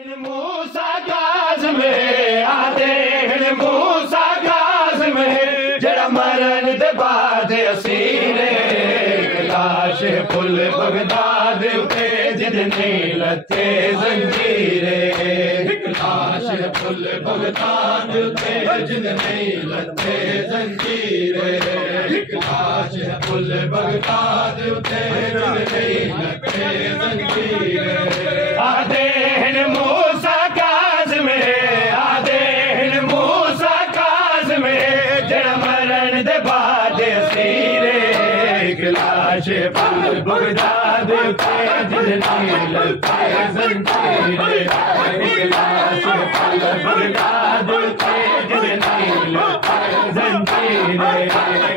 मूसा काज़िम आदे मूसा काज़िम जड़ा मरण दे बाद असीरे लाश पुल बगदाद उते जिदने लते जंजीरे लाश पुल बगदाद उते जिदने लते जंजीरे लाश पुल बगदाद उते जिदने लते जंजीरे आदे मूसा काज़िम आदे मूसा काज़िम जड़ा मरण दे बाद असीरे लाश पुल बगदाद उते जिदने लते जंजीरे लाश पुल बगदाद उते जिदने लते जंजीरे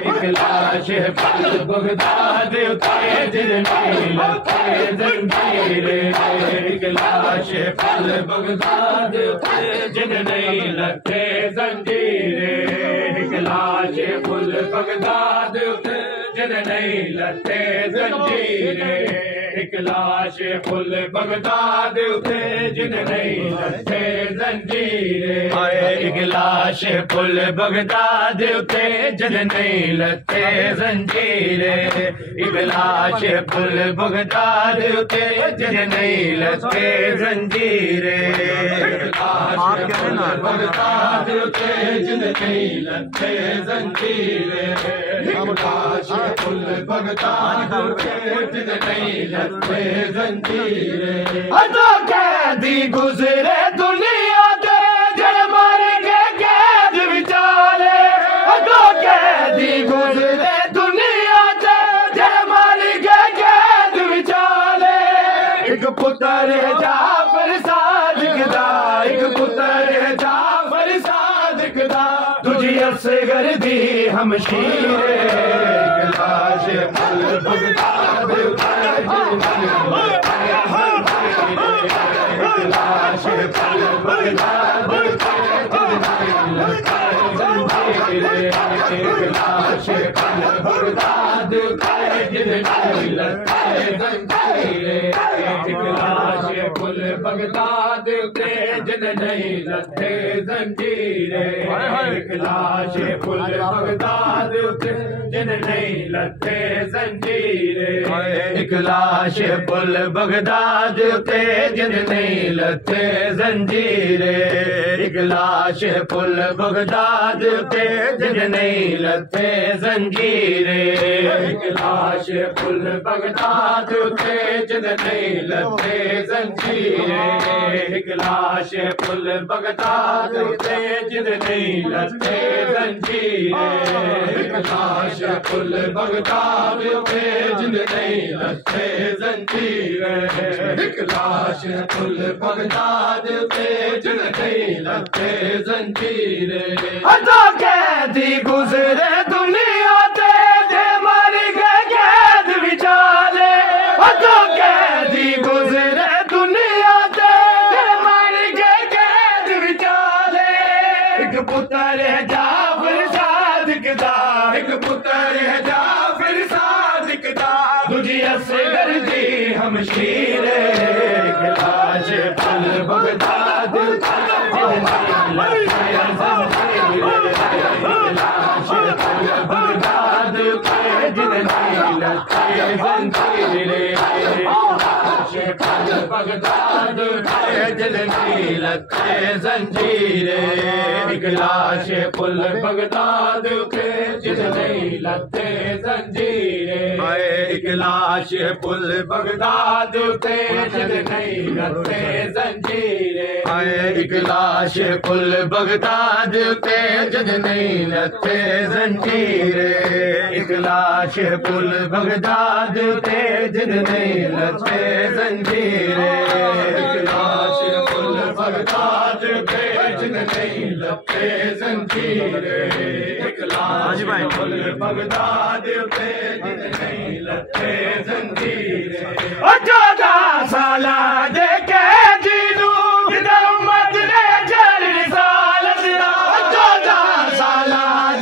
लाश पुल बगदाद उते जिदने लते जंजीरे लाश पुल बगदाद उते जिदने लते जंजीरे लाश पुल बगदाद उते जिदने लते जंजीरे लाश पुल बगदाद उते जिदने लते जंजीरे लाश पुल बगदाद उते जिदने लते जंजीरे लाश पुल बगदाद उते जिदने लते जंजीरे लाश पुल बगदाद उते जिदने लते जंजीरे लाश पुल बगदाद उते जिदने लते जंजीरे अदो कैदी गुजरे दुनिया दे जड़ मर के कैद विचाले अदो कैदी गुजरे दुनिया दे जड़ मर के कैद विचाले एक पुत्र जाफर सादिक दा एक पुत्र जाफर सादिक दा तुझी असगर दी हमशीरे लाश पुल बगदाद लाश पुल बगदाद लाश पुल बगदाद लाश पुल बगदाद जिदने लते जंजीरे लाश पुल बगदाद जिदने लते जंजीरे लाश पुल बगदाद जिदने लते जंजीरे लाश पुल बगदाद जिदने लते जंजीरे लाश पुल बगदाद जिदने लते जंजीरे लाश पुल बगदाद जिदने लते जंजीरे लाश पुल बगदाद जिदने लते जंजीरे लाश पुल बगदाद जिदने लते जंजीरे अदो कैदी गुजरे दुनिया ते जे मर के कैद विचाले अदो कैदी गुजरे दुनिया ते जे मर के कैद विचाले एक पुत्र जाफर सादिक दा एक पुत्र जाफर सादिक दा तुझी असगर दी हमशीरे लाश पुल बगदाद लाश पुल बगदाद जिदने लते जंजीरे लाश पुल बगदाद जिदने लते जंजीरे लाश पुल बगदाद जिदने लते जंजीरे लाश पुल बगदाद जिदने लते जंजीरे लाश पुल बगदाद जिदने लते जंजीरे लाश पुल बगदाद जिदने लते जंजीरे लाश पुल बगदाद जिदने लते जंजीरे लाश पुल बगदाद जिदने लते जंजीरे 14 साल दे कैद नू जिदा उम्मत ने जल रिसालत दा 14 साल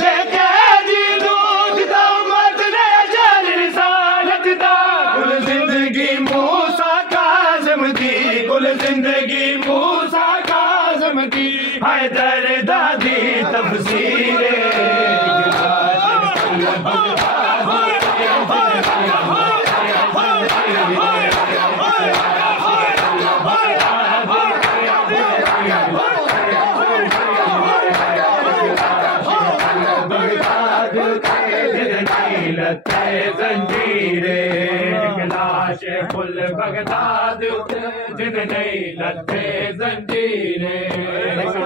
दे कैद नू जिदा उम्मत ने जल रिसालत दा कुल जिंदगी मूसा काज़िम दी कुल जिंदगी मूसा की हैदर दादी तफसीरे जंजीरे लाश फुल बगदाद जिन नहीं लते जंजीरे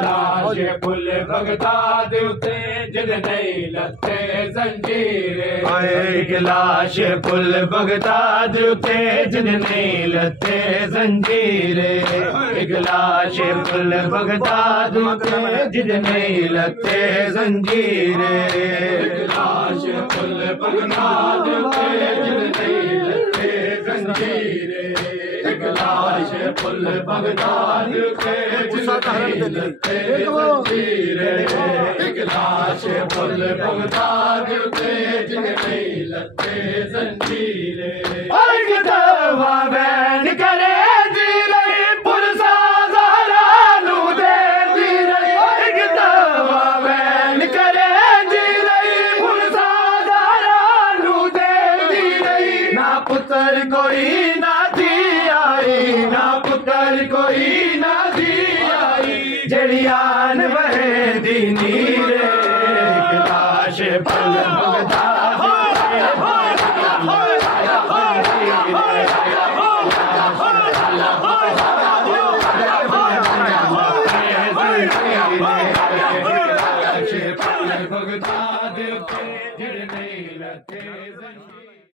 लाश फुल बगदाद जिन नहीं लते जंजीरे लाश फुल बगदाद जिन नहीं लते जंजीरे लाश फुल बगदाद जिन नहीं लते जंजीरे लाश फुल बगदाद जिन नहीं लते जंजीरे लाश फुल बगदाद जिन नहीं लते जंजीरे लाश फुल बगदाद जिन नहीं लते जंजीरे एक दवा बैन